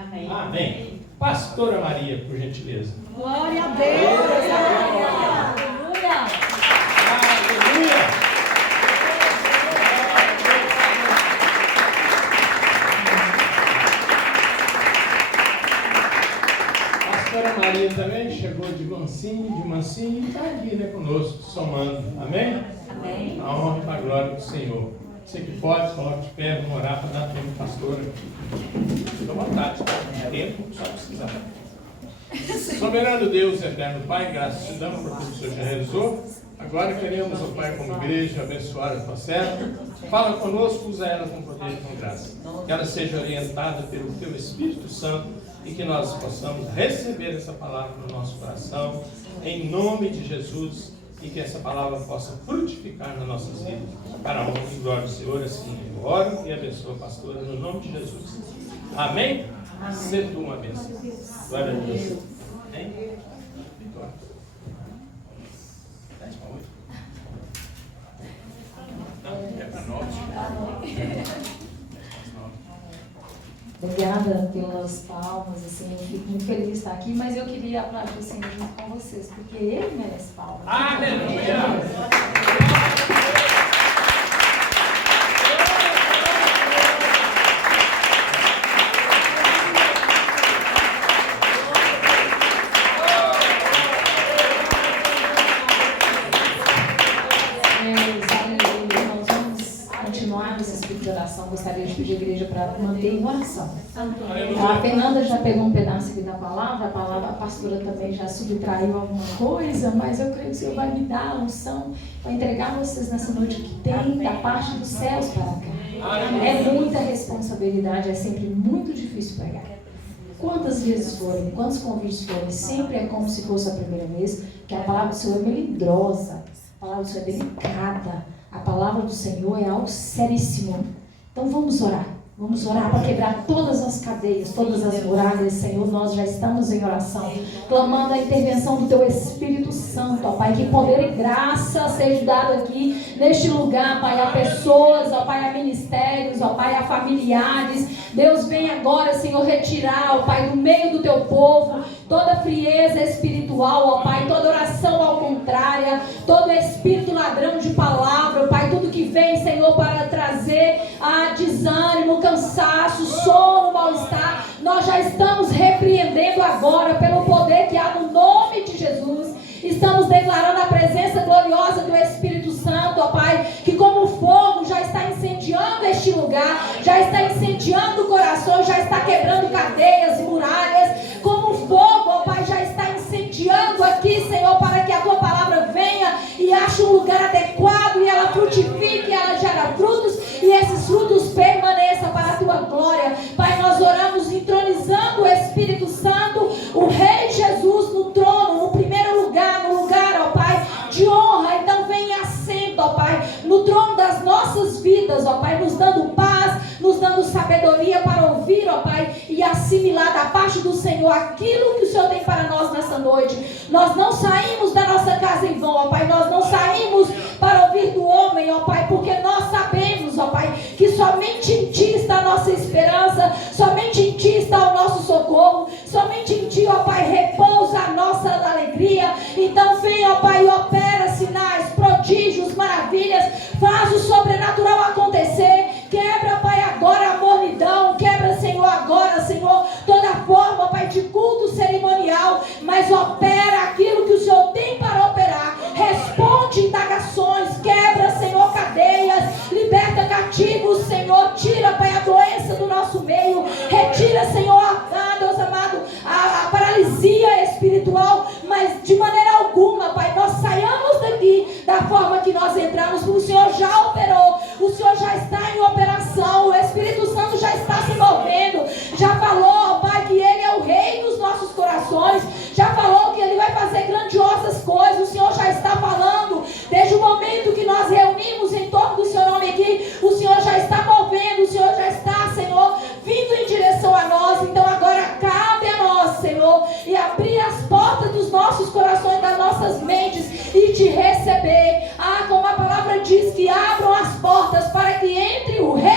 Amém. Amém. Pastora Maria, por gentileza. Glória a Deus. Aleluia. Aleluia. Pastora Maria também chegou de mansinho, e está aqui, né, conosco, somando. Amém? Amém. A honra e a glória do Senhor. Você que pode, coloque de pé, vamos orar para dar tempo, pastora. Fica à vontade, tá? Tempo, só precisar. Soberano Deus, eterno Pai, graças te damos por tudo que o Senhor já realizou. Agora queremos, ó Pai, como igreja, abençoar a tua serva. Fala conosco, usa ela com poder e com graça. Que ela seja orientada pelo teu Espírito Santo e que nós possamos receber essa palavra no nosso coração, em nome de Jesus, e que essa palavra possa frutificar nas nossas vidas, para a honra e glória do Senhor. Assim eu oro e abençoo a pastora no nome de Jesus. Amém? Sê tu uma bênção. Glória a Deus. Amém? Vitória. 10 para 8. Não, é para 9. Obrigada pelas palmas, assim, eu fico muito feliz de estar aqui, mas eu queria aplaudir o Senhor junto com vocês, porque Ele merece palmas. Aleluia! Gostaria de pedir a igreja para manter em oração. A Fernanda já pegou um pedaço aqui da palavra, a pastora também já subtraiu alguma coisa, mas eu creio que o Senhor vai me dar a unção para entregar vocês nessa noite que tem da parte dos céus para cá. É muita responsabilidade, é sempre muito difícil pregar. Quantas vezes forem, quantos convites forem, sempre é como se fosse a primeira vez, que a palavra do Senhor é melindrosa, a palavra do Senhor é delicada, a palavra do Senhor é algo seríssimo. Então vamos orar para quebrar todas as cadeias, todas as muralhas, Senhor. Nós já estamos em oração, clamando a intervenção do Teu Espírito Santo, ó Pai, que poder e graça seja dado aqui neste lugar, Pai, a pessoas, ó Pai, a ministérios, ó Pai, a familiares. Deus, vem agora, Senhor, retirar, ó Pai, do meio do Teu povo toda frieza espiritual, ó Pai, toda oração ao contrário, todo espírito ladrão de palavra, ó Pai, tudo que vem, Senhor, para trazer desânimo, cansaço, sono, mal-estar, nós já estamos repreendendo agora pelo poder que há no nome de Jesus. Estamos declarando a presença gloriosa do Espírito Santo, ó Pai, que como fogo já está incendiando este lugar, já está incendiando corações, já está quebrando cadeias, muralhas, como fogo, ó Pai, já está incendiando aqui, Senhor, para que a Tua palavra venha e ache um lugar adequado e ela frutifique, ela gera frutos e esses frutos permaneçam para a Tua glória. Pai, nós oramos entronizando o Espírito Santo, o Rei Jesus no trono, no primeiro lugar, no lugar, ó Pai, de honra. Então vem assento, ó Pai, no trono das nossas vidas, ó Pai, nos dando paz, nos dando sabedoria para ouvir, ó Pai, e assimilar da parte do Senhor aquilo que o Senhor tem para nós nessa noite. Nós não saímos da nossa casa em vão, ó Pai, nós não saímos para ouvir do homem, ó Pai, porque nós sabemos, ó Pai, que somente em Ti está a nossa esperança, somente em Ti está o nosso socorro, somente em Ti, ó Pai, repousa a nossa alegria. Então vem, ó Pai, e opera sinais, prodígios, maravilhas, faz o sobrenatural acontecer, quebra, Pai, agora a mornidão, quebra, Senhor, agora, Senhor, toda forma, Pai, de culto cerimonial, mas opera aquilo que o Senhor tem para operar, responde indagações, quebra, Senhor, cadeias, liberta cativos, Senhor, tira, Pai, a doença do nosso meio, retira, Senhor, Deus amado, a paralisia espiritual, mas de maneira alguma, Pai, nós saiamos daqui da forma que nós entramos, porque o Senhor já operou, o Senhor já está em operação, o Espírito Santo já está se movendo, já falou, Pai, que Ele é o Rei dos nossos corações, já falou que Ele vai fazer grandiosas coisas, o Senhor já está falando, desde o momento que nós reunimos em torno do Seu nome aqui, o Senhor já está movendo, o Senhor já está, Senhor, vindo em direção a nós. Então agora cabe a nós, Senhor, e abrir as portas dos nossos corações, das nossas mentes e Te receber. Como a palavra diz, que abram as portas para que entre o Rei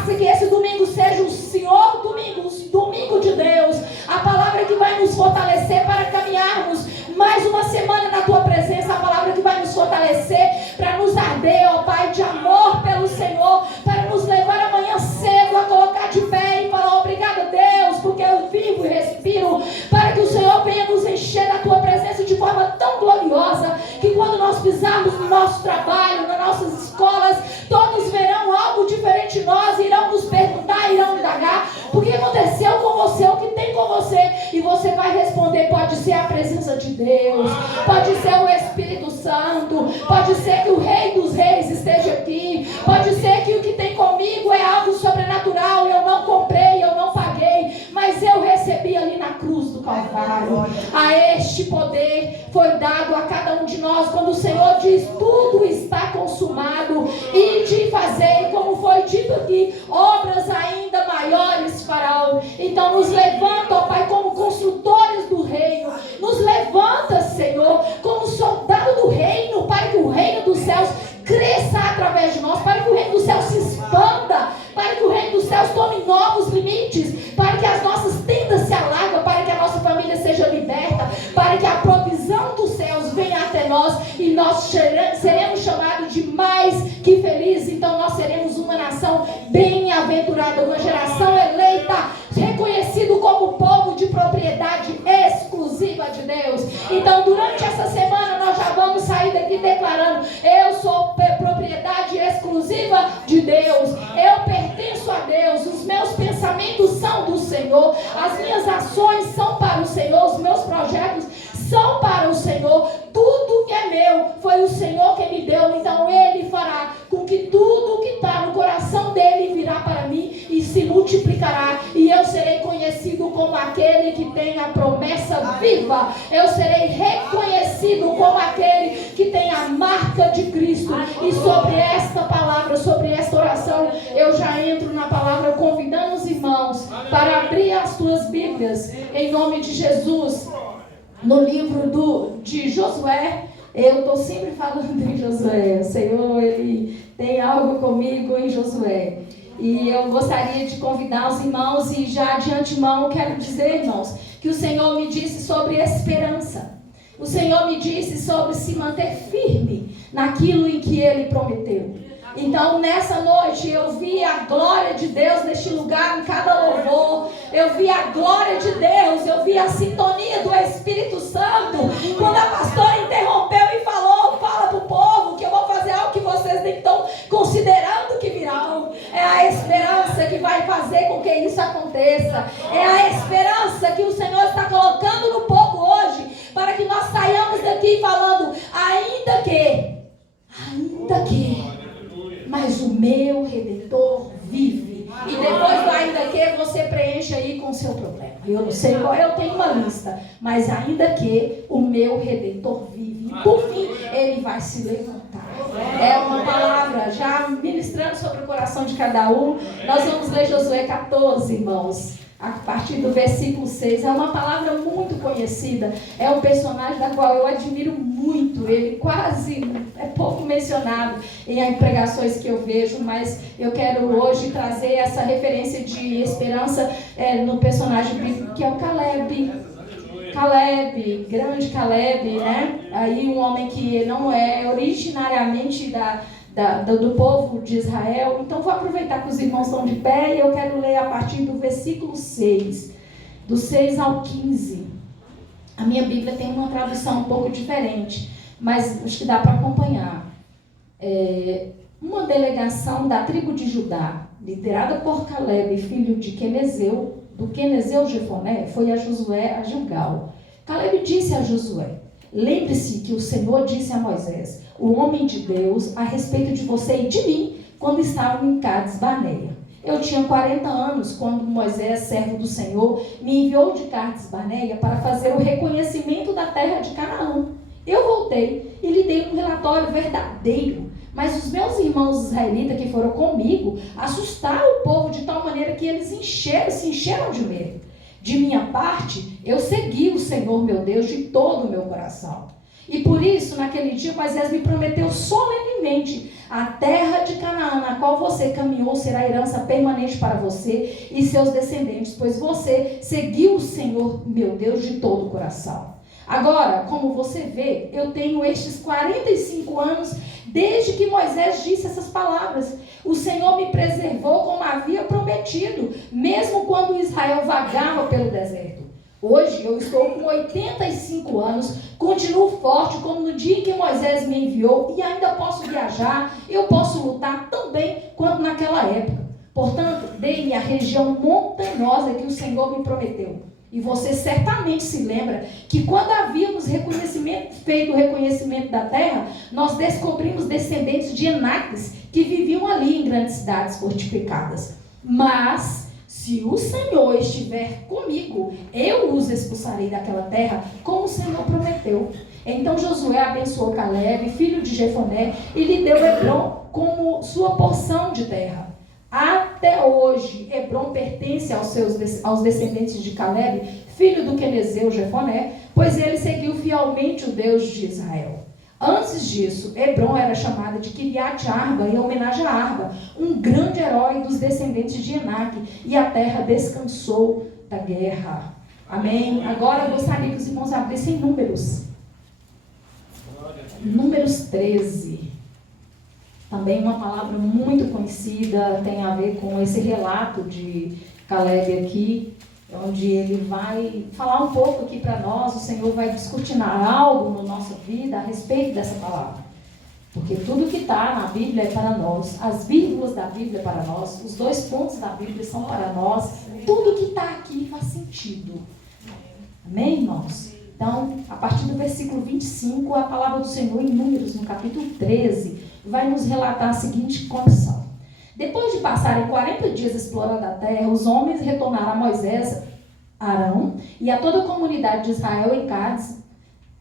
Faça que esse domingo seja o Senhor domingo, o domingo de Deus. A palavra que vai nos fortalecer para caminharmos mais uma semana na Tua presença. A palavra que vai nos fortalecer para nos arder, ó Pai, de amor pelo Senhor, para nos levar amanhã cedo a colocar de pé e falar obrigado, Deus, porque eu vivo e respiro, para que o Senhor venha nos encher da Tua presença de forma tão gloriosa, que quando nós pisarmos no nosso trabalho, nas nossas escolas, todos verão algo diferente de nós, irão nos perguntar, irão indagar, o que aconteceu com você, o que tem com você, e você vai responder, pode ser a presença de Deus, pode ser o Espírito Santo, pode ser que o Rei dos Reis esteja aqui, pode ser que o que tem comigo é algo sobrenatural, eu não comprei, eu não paguei, mas eu recebi ali na cruz do Calvário. A este poder foi dado a cada um de nós, quando o Senhor diz, tudo está consumado, e de fazer, como foi dito aqui, obras ainda maiores farão. Então nos levanta, ó Pai, como construtores do reino, nos levanta, Senhor, como soldado do reino, para que o reino dos céus cresça através de nós, para que o reino dos céus se expanda, para que o reino dos céus tome novos limites, para que as nossas tendas se alarguem, para que a nossa família seja liberta, para que a provisão dos céus venha até nós, e nós seremos chamados de mais que felizes. Então nós seremos uma nação bem-aventurada, uma geração eleita, reconhecido como povo de propriedade exclusiva de Deus. Então durante essa semana nós já vamos sair daqui declarando, eu sou propriedade exclusiva de Deus, eu pertenço a Deus, os meus pensamentos são do Senhor, as minhas ações são para o Senhor, os meus projetos são para o Senhor, tudo que é meu foi o Senhor que me deu, então Ele fará com que tudo que está no coração dele virá para mim e se multiplicará, e eu serei conhecido como aquele que tem a promessa viva, eu serei reconhecido como aquele que tem a marca de Cristo. E sobre esta palavra, sobre esta oração, eu já entro na palavra convidando os irmãos para abrir as tuas Bíblias em nome de Jesus. No livro de Josué, eu estou sempre falando em Josué. O Senhor, Ele tem algo comigo em Josué. E eu gostaria de convidar os irmãos, e já de antemão quero dizer, irmãos, que o Senhor me disse sobre esperança. O Senhor me disse sobre se manter firme naquilo em que Ele prometeu. Então nessa noite eu vi a glória de Deus neste lugar, em cada louvor. Eu vi a glória de Deus, eu vi a sintonia do Espírito Santo. Quando a pastora interrompeu e falou, fala para o povo que eu vou fazer algo que vocês nem estão considerando que virão. É a esperança que vai fazer com que isso aconteça. É a esperança que o Senhor está colocando no povo hoje, para que nós saiamos daqui falando, ainda que, mas o meu Redentor vive. E depois do ainda que, você preenche aí com o seu problema. Eu não sei qual, eu tenho uma lista, mas ainda que o meu Redentor vive. E por fim, ele vai se levantar. É uma palavra, já ministrando sobre o coração de cada um. Nós vamos ler Josué 14, irmãos, a partir do versículo 6. É uma palavra muito conhecida. É um personagem da qual eu admiro muito. Ele quase é pouco mencionado em pregações que eu vejo, mas eu quero hoje trazer essa referência de esperança no personagem bíblico, que é o Caleb, grande Caleb, né? Aí um homem que não é originariamente do povo de Israel. Então vou aproveitar que os irmãos estão de pé, e eu quero ler a partir do versículo 6, do 6 ao 15. A minha Bíblia tem uma tradução um pouco diferente, mas acho que dá para acompanhar. Uma delegação da tribo de Judá, liderada por Caleb, filho de Quenezeu, do Quenezeu Jefoné, foi a Josué a Gilgal. Caleb disse a Josué, lembre-se que o Senhor disse a Moisés, o homem de Deus, a respeito de você e de mim, quando estavam em Cades Barneia. Eu tinha 40 anos quando Moisés, servo do Senhor, me enviou de Cades Barneia para fazer o reconhecimento da terra de Canaã. Eu voltei e lhe dei um relatório verdadeiro, mas os meus irmãos israelitas que foram comigo assustaram o povo de tal maneira que eles se encheram de medo. De minha parte, eu segui o Senhor meu Deus de todo o meu coração. E por isso, naquele dia, Moisés me prometeu solenemente a terra de Canaã, na qual qual você caminhou será herança permanente para você e seus descendentes, pois você seguiu o Senhor, meu Deus, de todo o coração. Agora, como você vê, eu tenho estes 45 anos desde que Moisés disse essas palavras. O Senhor me preservou como havia prometido, mesmo quando Israel vagava pelo deserto. Hoje eu estou com 85 anos, continuo forte como no dia em que Moisés me enviou e ainda posso viajar, eu posso lutar tão bem quanto naquela época. Portanto, dei-me a região montanhosa que o Senhor me prometeu. E você certamente se lembra que quando havíamos feito o reconhecimento da terra, nós descobrimos descendentes de Enaques que viviam ali em grandes cidades fortificadas. Mas, se o Senhor estiver comigo, eu os expulsarei daquela terra, como o Senhor prometeu. Então Josué abençoou Caleb, filho de Jefoné, e lhe deu Hebrom como sua porção de terra. Até hoje, Hebrom pertence aos descendentes de Caleb, filho do quenezeu Jefoné, pois ele seguiu fielmente o Deus de Israel. Antes disso, Hebrom era chamada de Kiriat Arba, em homenagem a Arba, um grande herói dos descendentes de Enaque, e a terra descansou da guerra. Amém? Agora eu gostaria que os irmãos abrissem Números. Números 13. Também uma palavra muito conhecida, tem a ver com esse relato de Caleb aqui, onde ele vai falar um pouco aqui para nós, o Senhor vai discutinar algo na nossa vida a respeito dessa palavra. Porque tudo que está na Bíblia é para nós, as vírgulas da Bíblia é para nós, os 2 pontos da Bíblia são para nós, tudo que está aqui faz sentido. Amém, irmãos? Então, a partir do versículo 25, a palavra do Senhor em Números, no capítulo 13, vai nos relatar a seguinte condição. Depois de passarem 40 dias explorando a terra, os homens retornaram a Moisés, Arão e a toda a comunidade de Israel em Cádiz,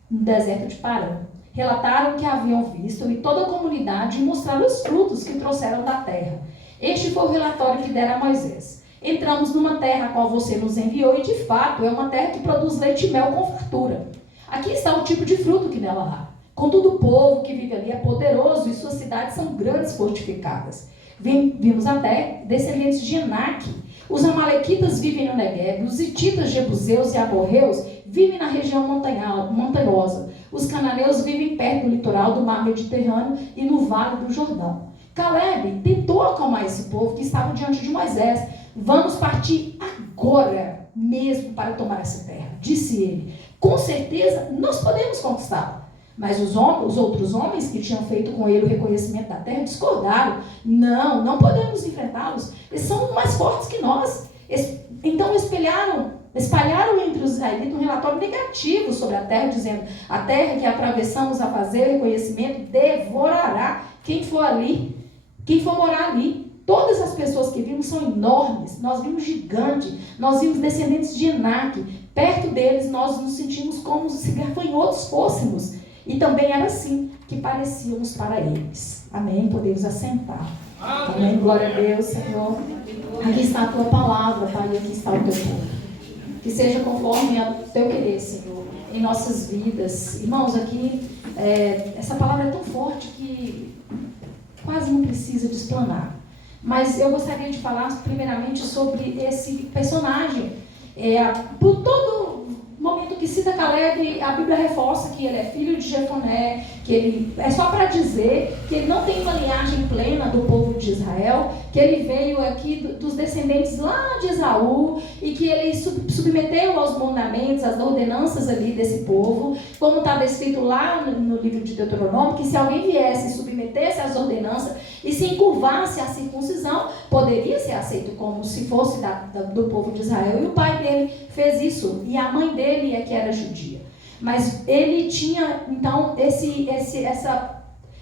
no deserto de Parã. Relataram o que haviam visto e toda a comunidade mostraram os frutos que trouxeram da terra. Este foi o relatório que deram a Moisés. Entramos numa terra a qual você nos enviou e, de fato, é uma terra que produz leite e mel com fartura. Aqui está o tipo de fruto que nela há. Contudo, o povo que vive ali é poderoso e suas cidades são grandes fortificadas. Vimos até descendentes de Enaque. Os amalequitas vivem no Negueb, os hititas, jebuseus e amorreus vivem na região montanhosa. Os cananeus vivem perto do litoral do mar Mediterrâneo e no vale do Jordão. Caleb tentou acalmar esse povo que estava diante de Moisés. Vamos partir agora mesmo para tomar essa terra, disse ele. Com certeza nós podemos conquistá-la. Mas os outros homens que tinham feito com ele o reconhecimento da terra discordaram. Não podemos enfrentá-los. Eles são mais fortes que nós. Então espalharam entre os israelitas um relatório negativo sobre a terra, dizendo: a terra que atravessamos a fazer o reconhecimento devorará quem for morar ali. Todas as pessoas que vimos são enormes. Nós vimos gigante, nós vimos descendentes de Enaque. Perto deles nós nos sentimos como se gafanhotos fôssemos. E também era assim que parecíamos para eles. Amém? Podemos assentar. Amém? Glória a Deus, Senhor. Aqui está a tua palavra, Pai, e aqui está o teu povo. Que seja conforme ao teu querer, Senhor, em nossas vidas. Irmãos, aqui, essa palavra é tão forte que quase não precisa de explanar. Mas eu gostaria de falar primeiramente sobre esse personagem. Por todo momento que cita Caleb, a Bíblia reforça que ele é filho de Jefoné, que ele é só para dizer que ele não tem uma linhagem plena do povo de Israel, que ele veio aqui dos descendentes lá de Esaú e que ele submeteu aos mandamentos, às ordenanças ali desse povo, como está descrito lá no livro de Deuteronômio, que se alguém viesse e submetesse às ordenanças e se encurvasse à circuncisão, poderia ser aceito como se fosse do povo de Israel. E o pai dele fez isso, e a mãe dele é que era judia. Mas ele tinha, então, essa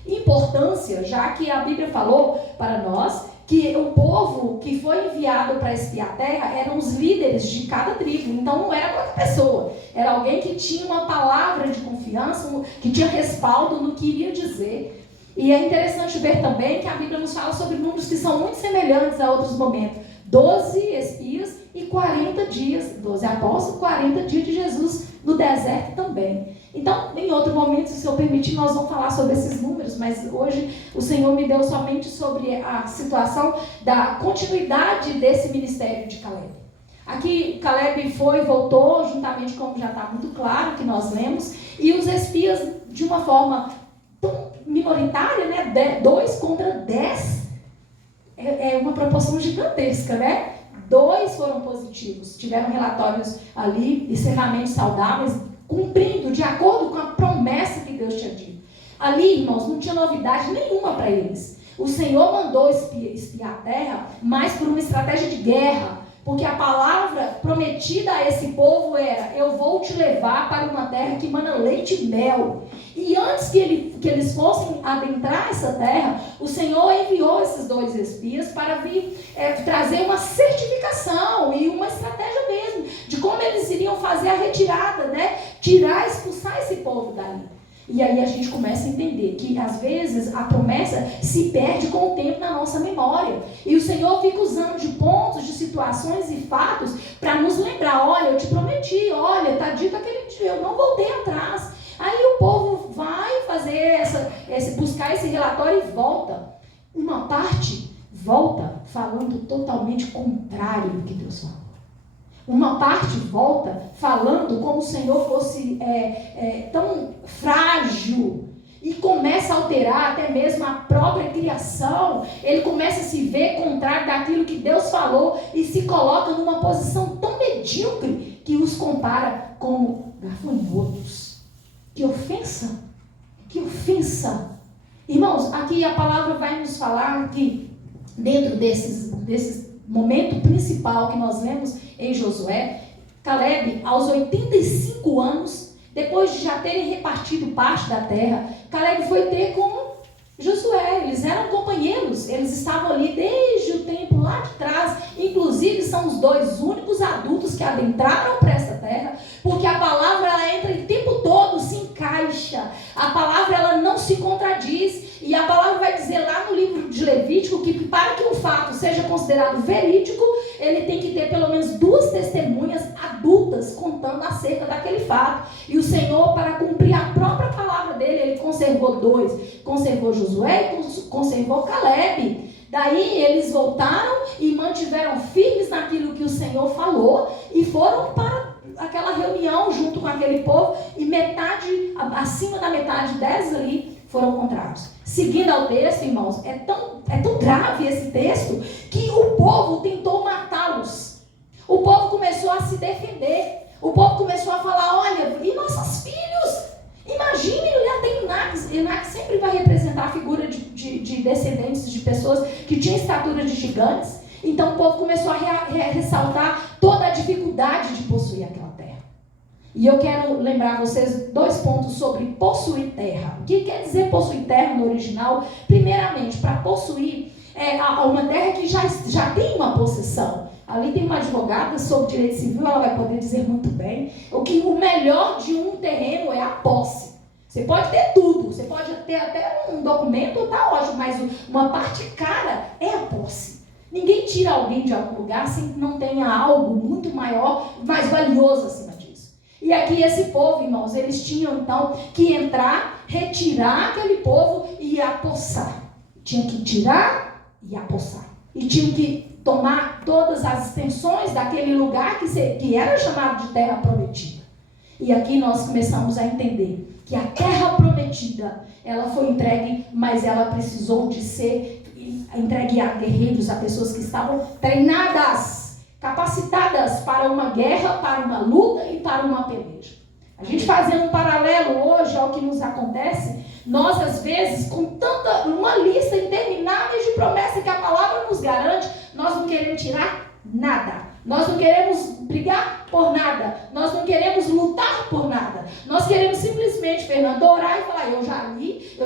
importância, já que a Bíblia falou para nós que o povo que foi enviado para espiar a terra eram os líderes de cada tribo. Então não era qualquer pessoa, era alguém que tinha uma palavra de confiança, que tinha respaldo no que iria dizer. E é interessante ver também que a Bíblia nos fala sobre números que são muito semelhantes a outros momentos. 12 espias e 40 dias, 12 apóstolos, 40 dias de Jesus no deserto também. Então, em outro momento, se o Senhor permitir, nós vamos falar sobre esses números, mas hoje o Senhor me deu somente sobre a situação da continuidade desse ministério de Caleb. Aqui, Caleb foi e voltou, juntamente, como já está muito claro, que nós lemos, e os espias, de uma forma tão minoritária, né, 2 contra 10, é uma proporção gigantesca, né? 2 foram positivos, tiveram relatórios ali, encerramentos saudáveis, cumprindo de acordo com a promessa que Deus tinha dito. Ali, irmãos, não tinha novidade nenhuma para eles. O Senhor mandou espiar a terra, mas por uma estratégia de guerra, porque a palavra prometida a esse povo era: eu vou te levar para uma terra que mana leite e mel. E antes que eles fossem adentrar essa terra, o Senhor enviou esses 2 espias para vir trazer uma certificação e uma estratégia mesmo, de como eles iriam fazer a retirada, né? Tirar, expulsar esse povo dali. E aí a gente começa a entender que às vezes a promessa se perde com o tempo na nossa memória. E o Senhor fica usando de pontos, de situações e fatos para nos lembrar: olha, eu te prometi, olha, está dito aquele dia, eu não voltei atrás. Aí o povo vai fazer buscar esse relatório e volta. Uma parte volta falando totalmente contrário do que Deus falou. Uma parte volta falando como o Senhor fosse tão frágil e começa a alterar até mesmo a própria criação. Ele começa a se ver contrário daquilo que Deus falou e se coloca numa posição tão medíocre que os compara como gafanhotos. Que ofensa! Que ofensa! Irmãos, aqui a palavra vai nos falar que dentro desses momento principal que nós lemos em Josué, Caleb, aos 85 anos, depois de já terem repartido parte da terra, Caleb foi ter com Josué. Eles eram companheiros, eles estavam ali desde o tempo lá de trás. Inclusive são os 2 únicos adultos que adentraram para essa terra, porque a palavra ela entra o tempo todo, se encaixa. A palavra ela não se contradiz. E a palavra vai dizer lá no livro de Levítico que para que um fato seja considerado verídico, ele tem que ter pelo menos 2 testemunhas adultas contando acerca daquele fato. E o Senhor, para cumprir a própria palavra dele, ele conservou 2. Conservou Josué e conservou Caleb. Daí eles voltaram e mantiveram firmes naquilo que o Senhor falou e foram para aquela reunião junto com aquele povo, e metade, acima da metade 10 ali, foram contrários. Seguindo ao texto, irmãos, é tão grave esse texto que o povo tentou matá-los. O povo começou a se defender. O povo começou a falar: olha, e nossos filhos? Imagine, já tem Enac sempre vai representar a figura de descendentes de pessoas que tinham estatura de gigantes. Então o povo começou a ressaltar toda a dificuldade de possuir aquela terra. E eu quero lembrar vocês 2 pontos sobre possuir terra. O que quer dizer possuir terra no original? Primeiramente, para possuir uma terra que já tem uma possessão. Ali tem uma advogada sobre direito civil, ela vai poder dizer muito bem. O melhor de um terreno é a posse. Você pode ter tudo, você pode ter até um documento, tá ótimo, mas uma parte cara é a posse. Ninguém tira alguém de algum lugar sem que não tenha algo muito maior, mais valioso acima disso. E aqui esse povo, irmãos, eles tinham então que entrar, retirar aquele povo e apossar. Tinha que tirar e apossar. E tinham que tomar todas as extensões daquele lugar que era chamado de terra prometida. E aqui nós começamos a entender que a terra prometida, ela foi entregue, mas ela precisou de ser entregue a guerreiros, a pessoas que estavam treinadas, capacitadas para uma guerra, para uma luta e para uma peleja. A gente fazendo um paralelo hoje ao que nos acontece, nós às vezes, com uma lista interminável de promessas que a palavra nos garante, nós não queremos tirar nada. Nós não queremos brigar por nada. Nós não queremos lutar por nada. Nós queremos simplesmente, Fernando, orar e falar: eu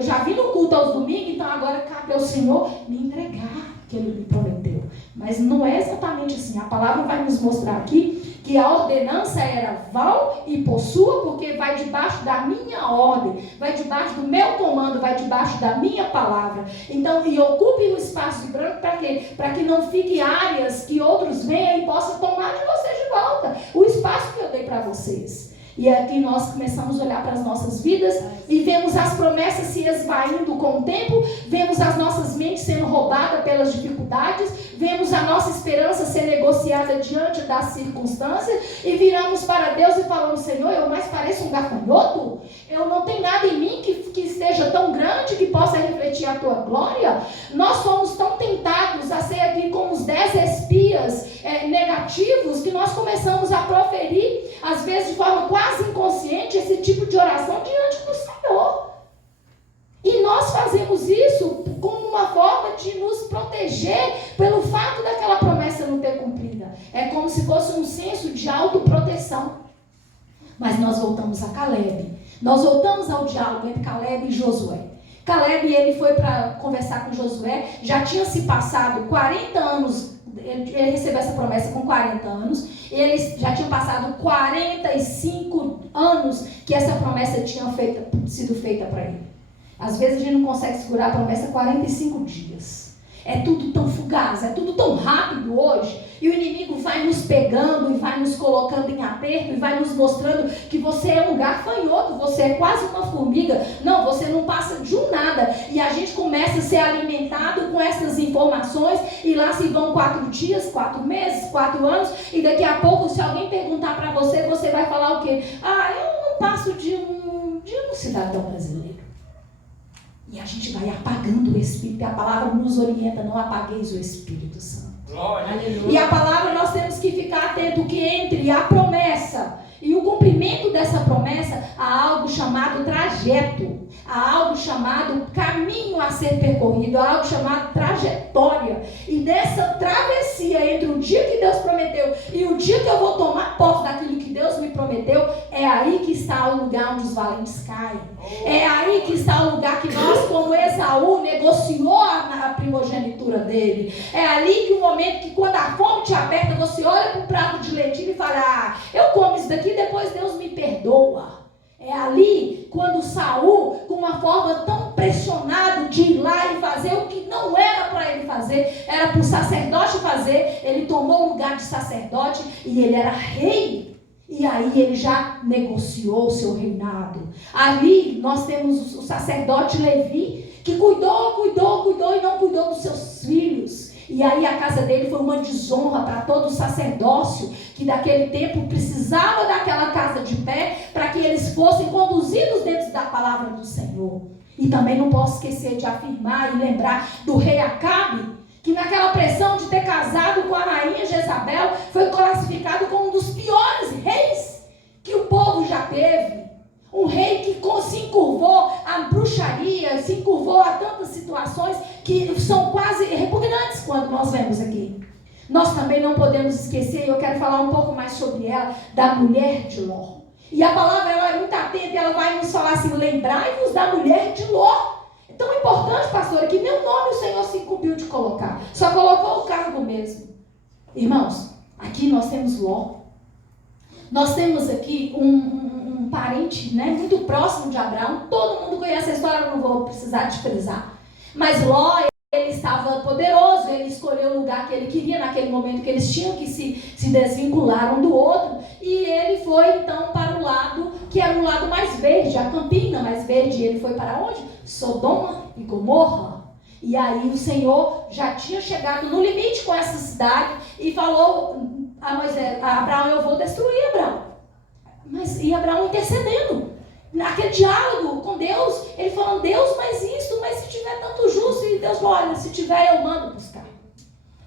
já vi no culto aos domingos, então agora cabe ao Senhor me entregar o que Ele me prometeu. Mas não é exatamente assim. A palavra vai nos mostrar aqui que a ordenança era: vão e possua, porque vai debaixo da minha ordem, vai debaixo do meu comando, vai debaixo da minha palavra. Então, e ocupe o espaço de branco para quê? Para que não fique áreas que outros venham e possam tomar de vocês de volta o espaço que eu dei para vocês. E aqui nós começamos a olhar para as nossas vidas e vemos as promessas se esvaindo com o tempo, vemos as nossas mentes sendo roubadas pelas dificuldades, vemos a nossa esperança ser negociada diante das circunstâncias e viramos para Deus e falamos: Senhor, eu mais pareço um gafanhoto? Eu não tenho nada em mim que esteja tão grande que possa refletir a tua glória? Nós somos tão tentados a ser aqui como os 10 espias negativos que nós começamos a proferir, às vezes de forma quase inconsciente, esse tipo de oração diante do Senhor. E nós fazemos isso como uma forma de nos proteger pelo fato daquela promessa não ter cumprida. É como se fosse um senso de autoproteção. Mas nós voltamos a Caleb. Nós voltamos ao diálogo entre Caleb e Josué. Caleb, ele foi para conversar com Josué, já tinha se passado 40 anos, ele recebeu essa promessa com 40 anos, eles já tinham passado 45 anos que essa promessa tinha sido feita para ele. Às vezes a gente não consegue segurar a promessa 45 dias. É tudo tão fugaz, é tudo tão rápido hoje. E o inimigo vai nos pegando e vai nos colocando em aperto e vai nos mostrando que você é um gafanhoto, você é quase uma formiga. Não, você não passa de um nada. E a gente começa a ser alimentado com essas informações e lá se vão 4 dias, 4 meses, 4 anos e daqui a pouco, se alguém perguntar para você, você vai falar o quê? Eu não passo de um cidadão brasileiro. E a gente vai apagando o Espírito. E a palavra nos orienta: não apagueis o Espírito Santo. Glória. E a palavra, nós temos que ficar atento que entre a promessa e o cumprimento dessa promessa há algo chamado trajeto, há algo chamado caminho a ser percorrido, há algo chamado trajetória. E nessa travessia entre o dia que Deus prometeu e o dia que eu vou tomar posse daquilo que Deus me prometeu, é aí que está o lugar onde os valentes caem. É aí que está o lugar que nós, como Esaú, negociou a primogenitura dele. É ali que o momento que, quando a fome te aperta, você olha para um prato de lentilha e fala: eu como isso daqui, depois Deus me perdoa. É ali quando Saul, com uma forma tão pressionado de ir lá e fazer o que não era para ele fazer, era para o sacerdote fazer, ele tomou o lugar de sacerdote e ele era rei. E aí ele já negociou o seu reinado. Ali nós temos o sacerdote Levi, que cuidou e não cuidou dos seus filhos. E aí a casa dele foi uma desonra para todo o sacerdócio, que daquele tempo precisava daquela casa de pé, para que eles fossem conduzidos dentro da palavra do Senhor. E também não posso esquecer de afirmar e lembrar do rei Acabe, que naquela pressão de ter casado com a rainha Jezabel, foi classificado como um dos piores reis que o povo já teve. Um rei que se encurvou à bruxaria, se encurvou a tantas situações que são quase repugnantes quando nós vemos aqui. Nós também não podemos esquecer, e eu quero falar um pouco mais sobre ela, da mulher de Ló. E a palavra, ela é muito atenta, ela vai nos falar assim: lembrai-vos da mulher de Ló. É tão importante, pastora, que nem o nome o Senhor se incumbiu de colocar. Só colocou o cargo mesmo. Irmãos, aqui nós temos Ló. Nós temos aqui um parente, né, muito próximo de Abraão. Todo mundo conhece a história, eu não vou precisar de frisar. Mas Ló, ele estava poderoso, ele escolheu o lugar que ele queria, naquele momento que eles tinham que se desvincular um do outro. E ele foi então para o lado que era o lado mais verde, a campina mais verde. E ele foi para onde? Sodoma e Gomorra. E aí o Senhor já tinha chegado no limite com essa cidade e falou a Moisés: Abraão, eu vou destruir Abraão. E Abraão intercedendo, naquele diálogo com Deus, ele falando: Deus, mas se tiver tanto justo, e Deus falou: olha, se tiver eu mando buscar.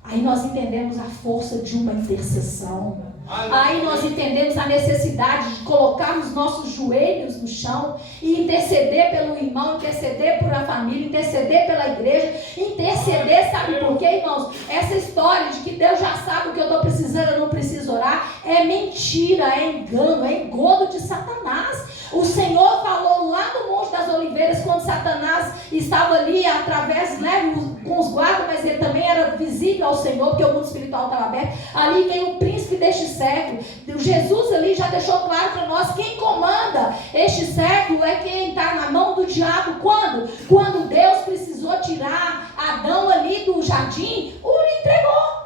Aí nós entendemos a força de uma intercessão. Aí nós entendemos a necessidade de colocarmos nossos joelhos no chão e interceder pelo irmão, interceder por a família, interceder pela igreja, interceder, sabe por quê, irmãos? Essa história de que Deus já sabe o que eu estou precisando, eu não preciso orar, é mentira, é engano, é engodo de Satanás. O Senhor falou lá no Monte das Oliveiras, quando Satanás estava ali através, né, com os guardas, mas ele também era visível ao Senhor, porque o mundo espiritual estava aberto. Ali veio o príncipe deste século. Jesus ali já deixou claro para nós: quem comanda este século é quem está na mão do diabo. Quando? Quando Deus precisou tirar Adão ali do jardim, o entregou.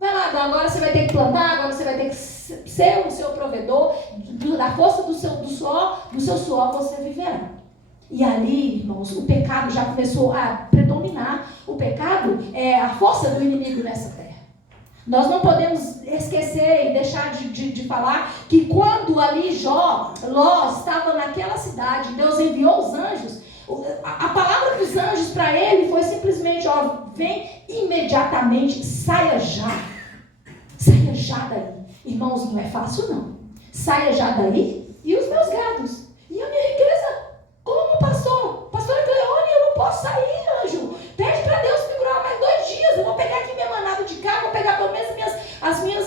Vai lá, Adão, agora você vai ter que plantar, agora você vai ter que ser o seu provedor. da força do seu suor você viverá. E ali, irmãos, o pecado já começou a predominar. O pecado é a força do inimigo nessa terra. Nós não podemos esquecer e deixar de falar que quando ali Ló estava naquela cidade, Deus enviou os anjos. A palavra dos anjos para ele foi simplesmente, vem imediatamente, saia já daí. Irmãos, não é fácil não. Saia já daí e os meus gados. E a minha riqueza? Como pastor? Pastora Cleone, eu não posso sair, anjo. Pede para Deus segurar mais 2 dias. Eu vou pegar aqui minha manada de cá, vou pegar pelo menos as minhas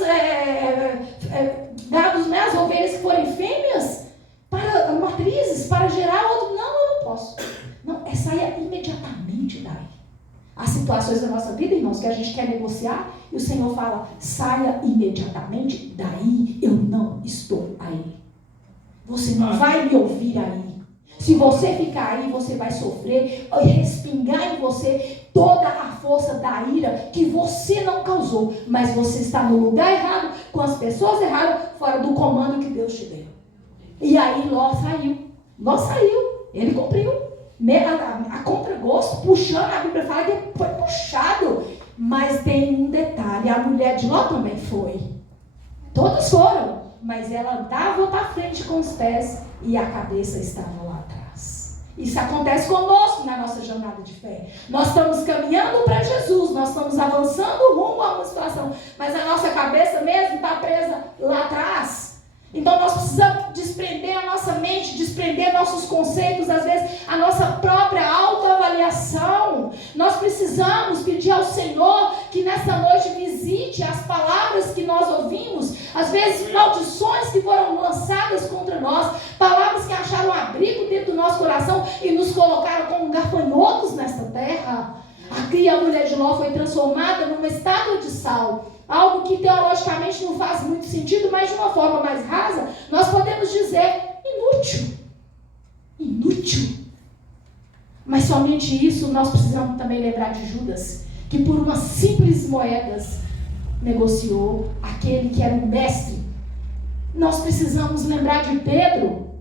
gados, né, as ovelhas que forem fêmeas, para matrizes, para gerar outro. Não, eu não posso. Não, saia imediatamente daí. Há situações da nossa vida, irmãos, que a gente quer negociar e o Senhor fala, saia imediatamente daí, eu não estou aí. Você não vai me ouvir aí. Se você ficar aí, você vai sofrer e respingar em você toda a força da ira que você não causou. Mas você está no lugar errado, com as pessoas erradas, fora do comando que Deus te deu. E aí Ló saiu. Ele cumpriu. A contragosto, puxando, a Bíblia fala que foi puxado. Mas tem um detalhe, a mulher de Ló também foi. Todos foram. Mas ela andava para frente com os pés e a cabeça estava lá atrás. Isso acontece conosco na nossa jornada de fé. Nós estamos caminhando para Jesus, nós estamos avançando rumo a uma situação, mas a nossa cabeça mesmo está presa lá atrás. Então nós precisamos desprender a nossa mente, desprender nossos conceitos, às vezes a nossa própria autoavaliação. Nós precisamos pedir ao Senhor que nessa noite visite as palavras que nós ouvimos, às vezes maldições que foram lançadas contra nós, palavras que acharam abrigo dentro do nosso coração e nos colocaram como gafanhotos nesta terra. Aqui a mulher de Ló foi transformada numa estátua de sal. Algo que teologicamente não faz muito sentido, mas de uma forma mais rasa, nós podemos dizer inútil. Mas somente isso nós precisamos também lembrar de Judas, que por umas simples moedas negociou aquele que era um mestre. Nós precisamos lembrar de Pedro,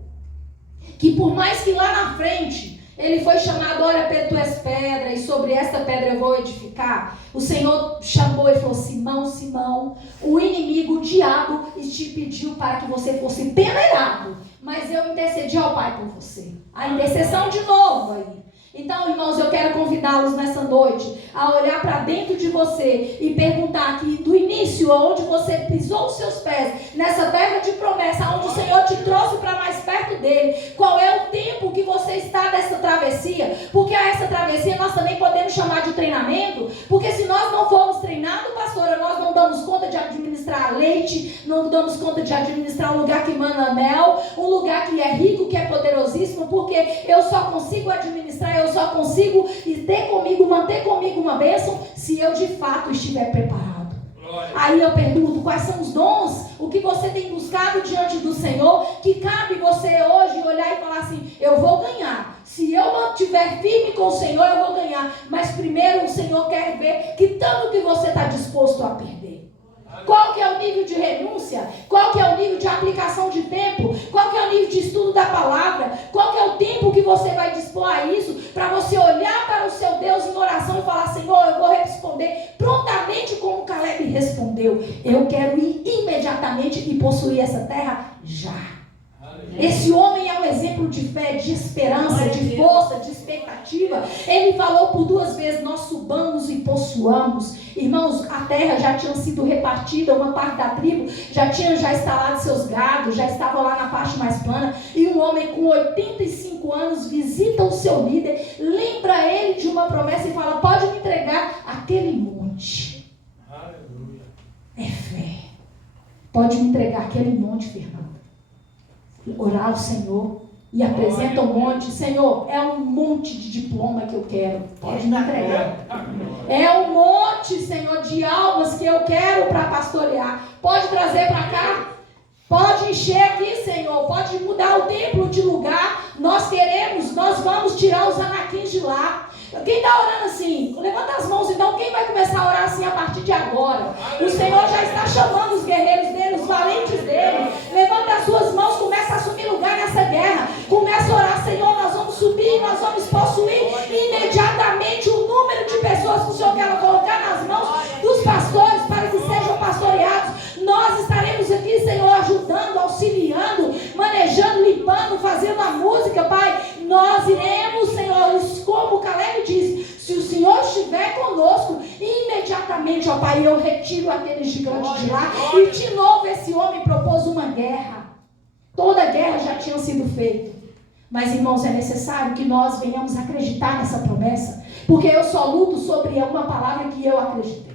que por mais que lá na frente ele foi chamado, olha Pedro, tu és pedra, e sobre esta pedra eu vou edificar. O Senhor chamou e falou, Simão, Simão, o inimigo, o diabo, te pediu para que você fosse peneirado, mas eu intercedi ao Pai por você. A intercessão de novo aí. Então, irmãos, eu quero convidá-los nessa noite a olhar para dentro de você e perguntar aqui do início, onde você pisou os seus pés, nessa terra de promessa, onde o Senhor te trouxe para mais perto dele, qual é o tempo que você está dessa travessia, porque a essa travessia nós também podemos chamar de treinamento, porque se nós não formos treinados, pastora, nós não damos conta de administrar leite, não damos conta de administrar um lugar que emana mel, um lugar que é rico, que é poderosíssimo, porque eu só consigo administrar, eu só consigo ter comigo, manter comigo uma bênção, se eu de fato estiver preparado. Glória. Aí eu pergunto, quais são os dons, o que você tem buscado diante do Senhor, que cabe você hoje olhar e falar assim, eu vou ganhar. Se eu não estiver firme com o Senhor, eu vou ganhar. Mas primeiro o Senhor quer ver que tanto que você está disposto a perder. Qual que é o nível de renúncia? Qual que é o nível de aplicação de tempo? Qual que é o nível de estudo da palavra? Qual que é o tempo que você vai dispor a isso? Para você olhar para o seu Deus em oração e falar, Senhor, eu vou responder prontamente como Caleb respondeu. Eu quero ir imediatamente e possuir essa terra já. Esse homem é um exemplo de fé, de esperança, de força, de expectativa. Ele falou por 2 vezes, nós subamos e possuamos. Irmãos, a terra já tinha sido repartida, uma parte da tribo já tinha instalado seus gados, já estava lá na parte mais plana. E um homem com 85 anos visita o seu líder, lembra ele de uma promessa e fala, pode me entregar aquele monte. Aleluia. É fé. Pode me entregar aquele monte, Fernando. Orar ao Senhor e apresenta um monte. Senhor, é um monte de diploma que eu quero. Pode me entregar. É um monte, Senhor, de almas que eu quero para pastorear. Pode trazer para cá. Pode encher aqui, Senhor. Pode mudar o templo de lugar. Nós queremos, nós vamos tirar os anaquins de lá. Quem está orando assim? Levanta as mãos então. Quem vai começar a orar assim a partir de agora? O Senhor já está chamando os guerreiros dele, os valentes dele. Levanta as suas mãos, começa imediatamente, ó Pai, eu retiro aquele gigante de lá. E de novo esse homem propôs uma guerra. Toda guerra já tinha sido feita. Mas, irmãos, é necessário que nós venhamos acreditar nessa promessa. Porque eu só luto sobre uma palavra que eu acreditei.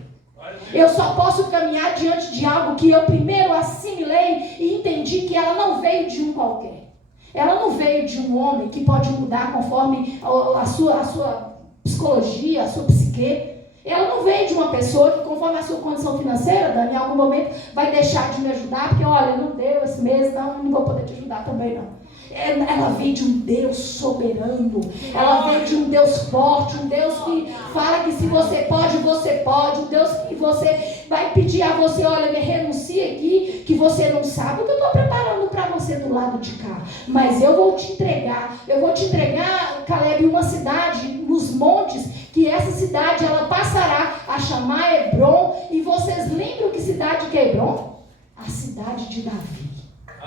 Eu só posso caminhar diante de algo que eu primeiro assimilei e entendi que ela não veio de um qualquer. Ela não veio de um homem que pode mudar conforme a sua psicologia, a sua psique. Ela não veio de uma pessoa que, conforme a sua condição financeira, Dani, em algum momento vai deixar de me ajudar, porque, olha, não deu esse mês, não vou poder te ajudar também, não. Ela vem de um Deus soberano. Ela vem de um Deus forte, um Deus que fala que se você pode, você pode. Um Deus que você vai pedir a você, olha, me renuncie aqui, que você não sabe o que eu estou preparando para você do lado de cá. Mas eu vou te entregar, Caleb, uma cidade nos montes, que essa cidade ela passará a chamar Hebron. E vocês lembram que cidade que é Hebron? A cidade de Davi.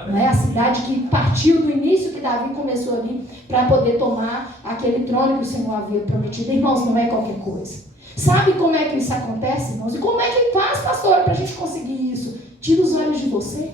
Não é a cidade que partiu do início que Davi começou ali para poder tomar aquele trono que o Senhor havia prometido. Irmãos, não é qualquer coisa. Sabe como é que isso acontece, irmãos? E como é que faz, pastor, para a gente conseguir isso? Tira os olhos de você.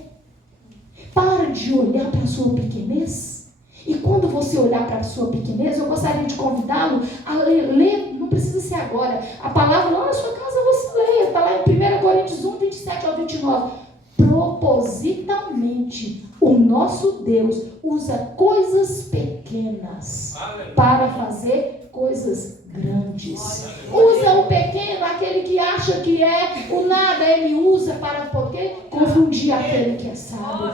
Para de olhar para a sua pequenez. E quando você olhar para a sua pequenez, eu gostaria de convidá-lo a ler, não precisa ser agora, a palavra lá na sua casa você leia. Está lá em 1 Coríntios 1, 27 ao 29. Propositalmente, o nosso Deus usa coisas pequenas para fazer coisas grandes. Usa o pequeno, aquele que acha que é o nada, ele usa para poder confundir aquele que é sábio.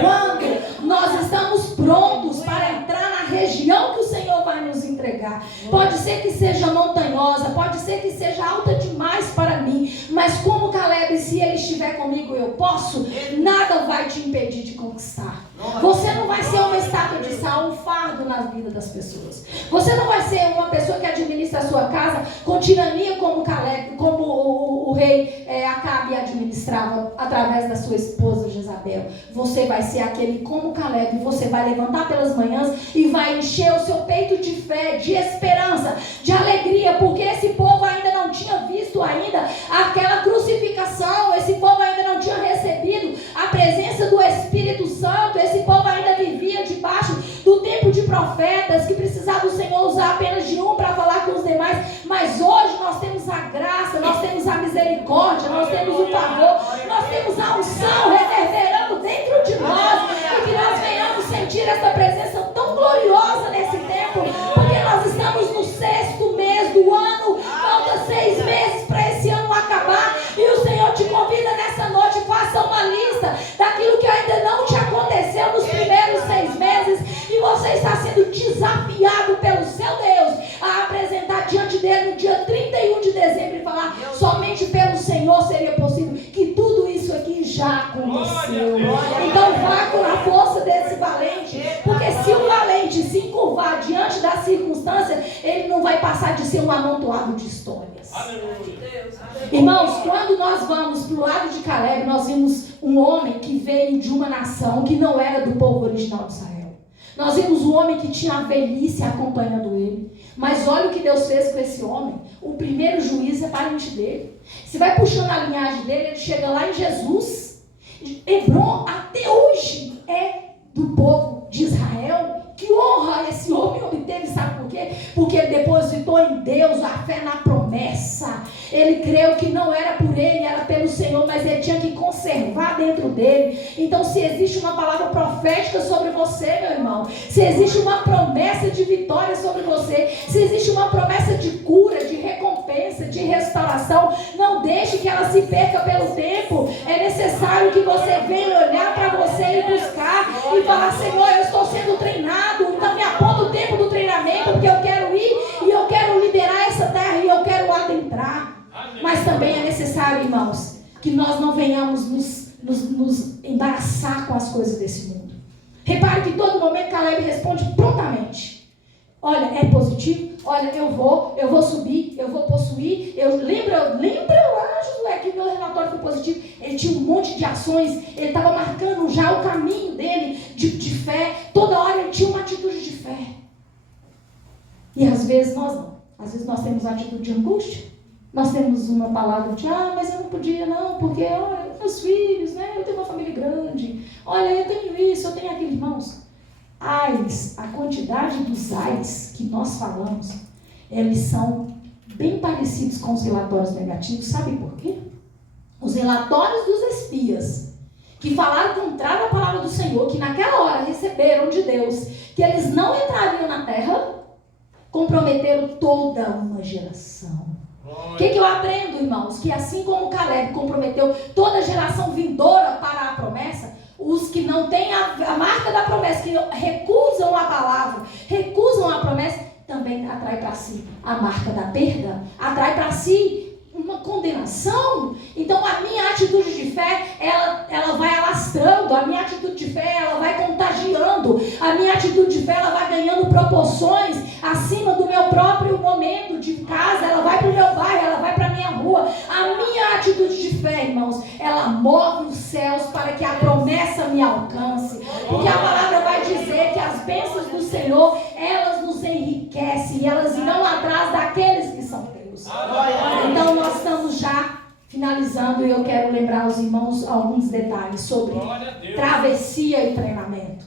Quando nós estamos prontos para entrar na região que o Senhor vai nos entregar, pode ser que seja montanhosa, pode ser que seja alta demais para mim, mas como Caleb, se ele estiver comigo, eu posso, nada vai te impedir de conquistar. Você não vai ser uma estátua de sal, um fardo na vida das pessoas. Você não vai ser uma pessoa que administra a sua casa com tirania como Caleb, como o rei Acabe administrava através da sua esposa Jezabel. Você vai ser aquele como Caleb. Você vai levantar pelas manhãs e vai encher o seu peito de fé, de esperança, de alegria, porque esse povo ainda não tinha visto ainda aquela crucificação. Esse povo ainda não tinha recebido a presença do Espírito Santo. Esse povo ainda vivia debaixo do tempo de profetas, que precisava o Senhor usar apenas de um para falar com os demais. Mas hoje nós temos a graça, nós temos a misericórdia, nós temos o favor, nós temos a unção reverberando dentro de nós, e que nós venhamos sentir essa presença tão gloriosa nesse tempo, porque nós estamos no 6º mês do ano, falta 6 meses para esse ano acabar, e o Senhor te convida nessa noite, faça uma lista daquilo que ainda não te aconteceu nos primeiros 6 meses, e você está sendo desafiado pelo seu Deus a apresentar diante dele no dia 31 de dezembro e falar, somente pelo Senhor seria possível, que tudo isso aqui já aconteceu. Então vá com a força desse valente, porque se o valente se encurvar diante da circunstância, ele não vai passar de ser um amontoado de histórias. Irmãos, quando nós vamos para o lado de Caleb, nós vimos um homem que veio de uma nação que não era do povo original de Israel. Nós vimos um homem que tinha a velhice acompanhando ele. Mas olha o que Deus fez com esse homem. O primeiro juiz é parente dele. Você vai puxando a linhagem dele, ele chega lá em Jesus. Hebron até hoje é do povo de Israel. Que honra esse homem obteve, sabe por quê? Porque ele depositou em Deus a fé na promessa. Ele creu que não era por ele, era pelo Senhor, mas ele tinha que conservar dentro dele. Então, se existe uma palavra profética sobre você, meu irmão, se existe uma promessa de vitória sobre você, se existe uma promessa de cura, de recompensa, de restauração, não deixe que ela se perca pelo tempo. É necessário que você venha olhar para você e buscar e falar, Senhor, eu estou sendo treinado. Então me aponta o tempo do treinamento, porque eu quero ir e eu quero liberar essa terra e eu quero adentrar. Mas também é necessário, irmãos, que nós não venhamos nos embaraçar com as coisas desse mundo. Repare que todo momento Caleb responde prontamente. Olha, é positivo? Olha, eu vou subir, eu vou possuir. Lembra lá, Josué, que meu relatório foi positivo. Ele tinha um monte de ações, ele estava marcando já o caminho dele de fé. Toda hora ele tinha uma atitude de fé. E às vezes nós não. Às vezes nós temos uma atitude de angústia. Nós temos uma palavra de, mas eu não podia não, porque, olha, meus filhos, né? Eu tenho uma família grande. Olha, eu tenho isso, eu tenho aquilo, irmãos. A quantidade dos ais que nós falamos, eles são bem parecidos com os relatórios negativos. Sabe por quê? Os relatórios dos espias, que falaram contrário à palavra do Senhor, que naquela hora receberam de Deus, que eles não entrariam na terra, comprometeram toda uma geração. O que eu aprendo, irmãos? Que assim como Caleb comprometeu toda a geração vindoura para a promessa, os que não têm a marca da promessa, que recusam a palavra, recusam a promessa, também atrai para si a marca da perda, atrai para si uma condenação. Então a minha atitude de fé, ela vai alastrando, a minha atitude de fé, ela vai contagiando, a minha atitude de fé, ela vai ganhando proporções acima do meu próprio momento de casa, ela vai para o meu bairro, ela vai para a minha rua. A minha atitude de fé, irmãos, ela move os céus para que a promessa me alcance, porque a palavra vai dizer que as bênçãos do Senhor, elas nos enriquecem e elas irão atrás daqueles que são teus. Então nós estamos já finalizando e eu quero lembrar aos irmãos alguns detalhes sobre travessia e treinamento.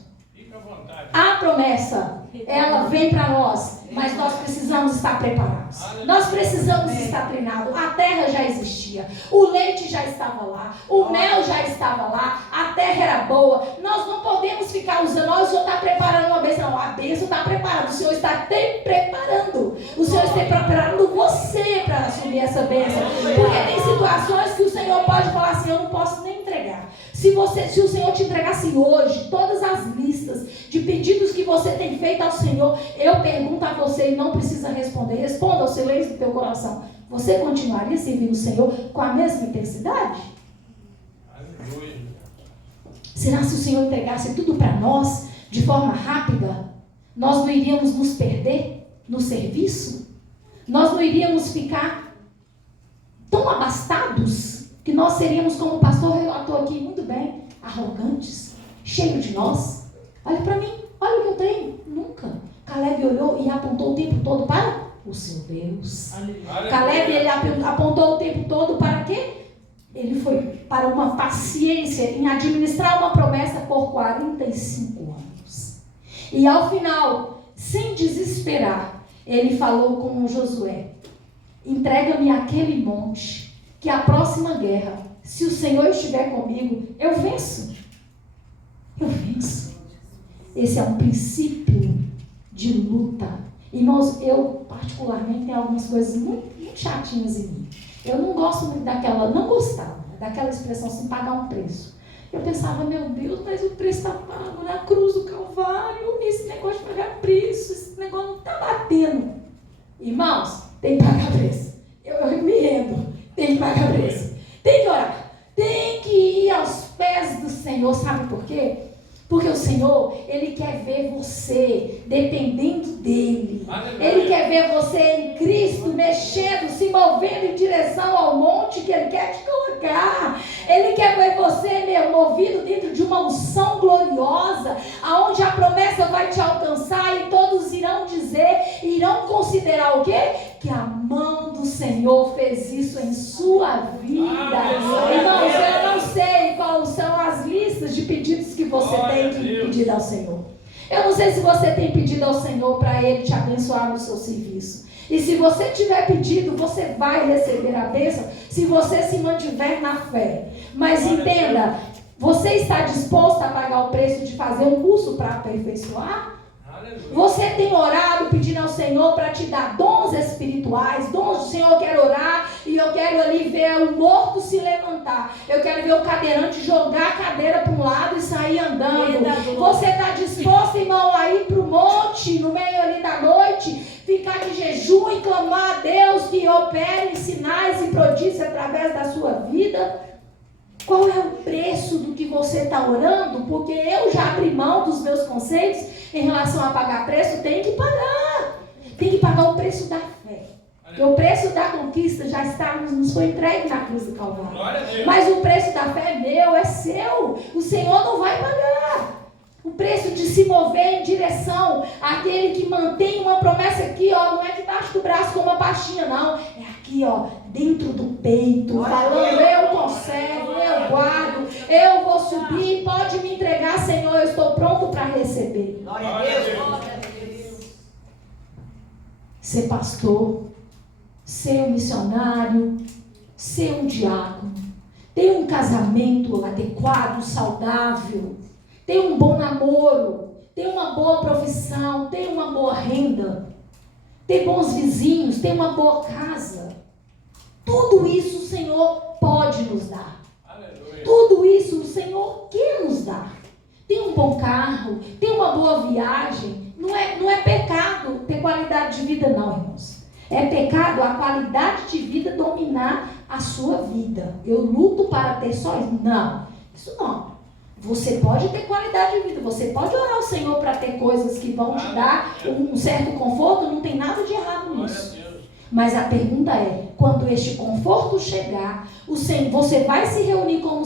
A promessa, ela vem para nós, mas nós precisamos estar preparados. Nós precisamos estar treinados. A terra já existia, o leite já estava lá, o mel já estava lá, a terra era boa. Nós não podemos ficar usando, o Senhor está preparando uma bênção. Não, a bênção está preparada, o Senhor está te preparando. O Senhor está preparando você para assumir essa bênção. Porque tem situações que o Senhor pode falar assim, eu não posso nem entregar. Se o Senhor te entregasse hoje todas as listas de pedidos que você tem feito ao Senhor, eu pergunto a você e não precisa responder. Responda ao silêncio do teu coração. Você continuaria servindo o Senhor com a mesma intensidade? Aleluia. Será se o Senhor entregasse tudo para nós de forma rápida, nós não iríamos nos perder no serviço? Nós não iríamos ficar tão abastados que nós seríamos, como o pastor relatou aqui muito bem, arrogantes, cheios de nós? Olha para mim, olha o que eu tenho. Nunca. Caleb olhou e apontou o tempo todo para o seu Deus. Aleluia. Caleb, ele apontou o tempo todo para quê? Ele foi para uma paciência em administrar uma promessa por 45 anos. E ao final, sem desesperar, ele falou com Josué: entrega-me aquele monte, que a próxima guerra, se o Senhor estiver comigo, eu venço. Eu venço. Esse é um princípio de luta. Irmãos, eu particularmente tenho algumas coisas muito chatinhas em mim. Eu não gosto muito não gostava daquela expressão assim, pagar um preço. Eu pensava, meu Deus, mas o preço está pago na cruz do Calvário, esse negócio de pagar preço, esse negócio não está batendo. Irmãos, tem que pagar preço. Eu me rendo. Tem que pagar preço. Tem que orar. Tem que ir aos pés do Senhor. Sabe por quê? Porque o Senhor, Ele quer ver você dependendo dEle. Ele quer ver você em Cristo, mexendo, se movendo em direção ao monte que Ele quer te colocar. Ele quer ver você movido dentro de uma unção gloriosa, aonde a promessa vai te alcançar e todos irão dizer, irão considerar o quê? Que a mão do Senhor fez isso em sua vida. Irmãos, eu não sei quais são as listas de pedidos que você tem que pedir ao Senhor. Eu não sei se você tem pedido ao Senhor para Ele te abençoar no seu serviço. E se você tiver pedido, você vai receber a bênção se você se mantiver na fé. Mas entenda, você está disposto a pagar o preço de fazer um curso para aperfeiçoar? Você tem orado pedindo ao Senhor para te dar dons espirituais, dons do Senhor. Eu quero orar e eu quero ali ver o morto se levantar. Eu quero ver o cadeirante jogar a cadeira para um lado e sair andando. Você está disposto, irmão, a ir para o monte no meio ali da noite, ficar de jejum e clamar a Deus que opere sinais e prodígios através da sua vida? Qual é o preço do que você está orando? Porque eu já abri mão dos meus conceitos em relação a pagar preço. Tem que pagar. Tem que pagar o preço da fé. Porque o preço da conquista já nos foi entregue na cruz do Calvário. Mas o preço da fé é meu, é seu. O Senhor não vai pagar. O preço de se mover em direção àquele que mantém uma promessa aqui, ó, não é que está do braço com uma pastinha, não. É aqui, ó, dentro do peito, falando: eu conservo, eu guardo, eu vou subir, pode me entregar, Senhor, eu estou pronto para receber. Glória a Deus. Ser pastor, ser um missionário, ser um diácono, ter um casamento adequado, saudável, ter um bom namoro, ter uma boa profissão, ter uma boa renda, ter bons vizinhos, ter uma boa casa. Tudo isso o Senhor pode nos dar. Aleluia. Tudo isso o Senhor quer nos dar. Ter um bom carro, ter uma boa viagem. Não é pecado ter qualidade de vida, não, irmãos. É pecado a qualidade de vida dominar a sua vida. Eu luto para ter só isso. Não, isso não. Você pode ter qualidade de vida, você pode orar ao Senhor para ter coisas que vão te dar um certo conforto, não tem nada de errado nisso. Mas a pergunta é, quando este conforto chegar, você vai se reunir com o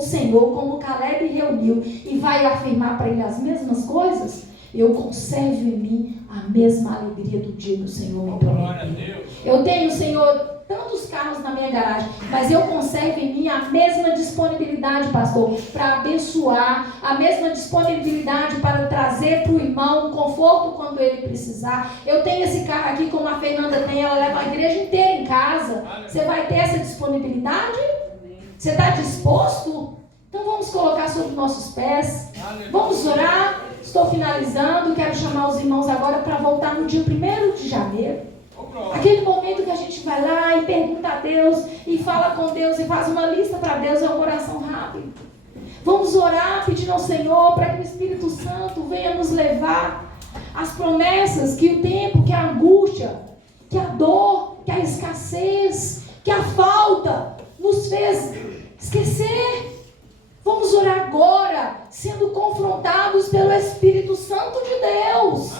Senhor, como Caleb reuniu, e vai afirmar para ele as mesmas coisas? Eu conservo em mim a mesma alegria do dia que o Senhor me prometeu. Eu tenho, Senhor, tantos carros na minha garagem, mas eu conservo em mim a mesma disponibilidade, pastor, para abençoar, a mesma disponibilidade para trazer para o irmão um conforto quando ele precisar. Eu tenho esse carro aqui, como a Fernanda tem, ela leva a igreja inteira em casa. Você vai ter essa disponibilidade? Você está disposto? Então vamos colocar sobre nossos pés, vamos orar. Estou finalizando, quero chamar os irmãos agora para voltar no dia 1º de janeiro. Aquele momento que a gente vai lá e pergunta a Deus, e fala com Deus, e faz uma lista para Deus, é uma oração rápida. Vamos orar pedindo ao Senhor para que o Espírito Santo venha nos levar às promessas que o tempo, que a angústia, que a dor, que a escassez, que a falta nos fez esquecer. Vamos orar agora, sendo confrontados pelo Espírito Santo de Deus,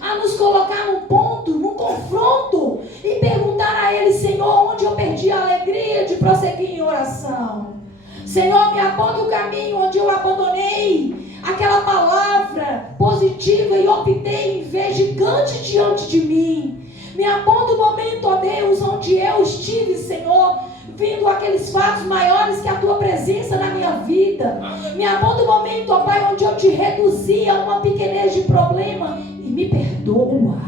a nos colocar num ponto, num confronto, e perguntar a Ele: Senhor, onde eu perdi a alegria de prosseguir em oração? Senhor, me aponta o caminho onde eu abandonei aquela palavra positiva e optei em ver gigante diante de mim. Me aponta o momento, ó Deus, onde eu estive, Senhor, vindo aqueles fatos maiores que a Tua presença na minha vida. Me aponta o momento, ó Pai, onde eu te reduzi a uma pequenez de problema, e me perdoa.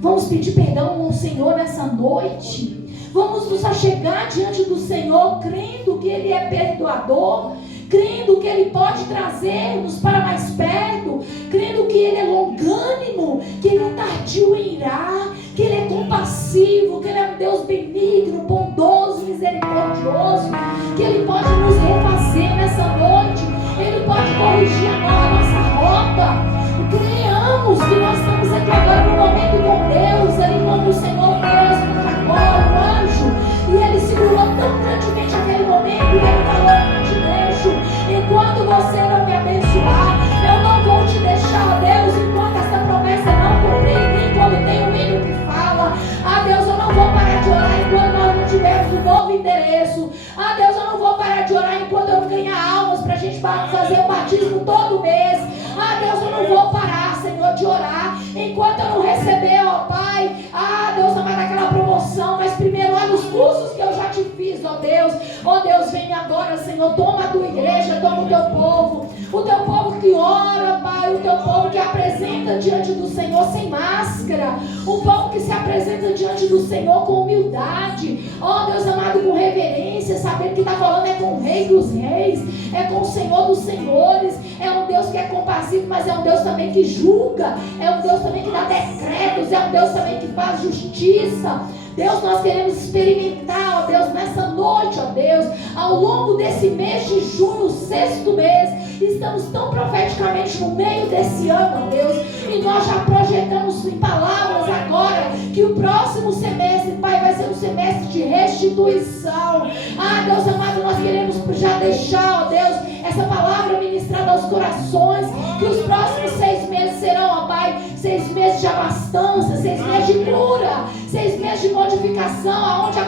Vamos pedir perdão ao Senhor nessa noite. Vamos nos achegar diante do Senhor, crendo que Ele é perdoador, crendo que Ele pode trazer-nos para mais perto, crendo que Ele é longânimo, que Ele é tardio em irar, que Ele é compassivo, que Ele é um Deus benigno, bondoso, misericordioso, que Ele pode nos refazer nessa noite, Ele pode corrigir a nossa rota. Creamos que nós estamos aqui agora no momento com Deus, ali quando o Senhor mesmo agora, o anjo, e Ele segurou tão grandemente aquele momento, e Ele falou: eu não te deixo, enquanto você não me abençoar, eu não vou te deixar, ó Deus, enquanto essa promessa não cumprir em mim, quando tem um hino que fala: ah Deus, eu não vou parar de orar enquanto nós não tivermos um novo endereço. Ah Deus, eu não vou parar de orar enquanto eu não ganhar almas para a gente fazer o batismo todo mês. Ah Deus, eu não vou parar, Senhor, de orar enquanto eu não receber, ó Pai, ah Deus, não vai dar aquela promoção, mas primeiro olha os cursos que eu já te fiz, ó Deus, vem agora, Senhor, toma a tua igreja, toma o teu povo que ora, Pai, o teu povo que apresenta diante do Senhor sem máscara, o povo que se apresenta diante do Senhor com humildade, ó Deus amado, com reverência, sabendo que está falando é com o Rei dos Reis, é com o Senhor dos Senhores, é um Deus que é compassivo, mas é um Deus também que julga, é um Deus também que dá decretos, é um Deus também que faz justiça. Deus, nós queremos experimentar, ó Deus, nessa noite, ó Deus, ao longo desse mês de junho, o 6º mês, estamos tão profeticamente no meio desse ano, ó Deus, e nós já projetamos em palavras agora que o próximo semestre, Pai, vai ser um semestre de restituição. Ah, Deus amado, nós queremos já deixar, ó Deus, essa palavra ministrada aos corações, que os próximos 6 meses serão, ó Pai, 6 meses de abastança, 6 meses de cura, 6 meses de modificação, aonde a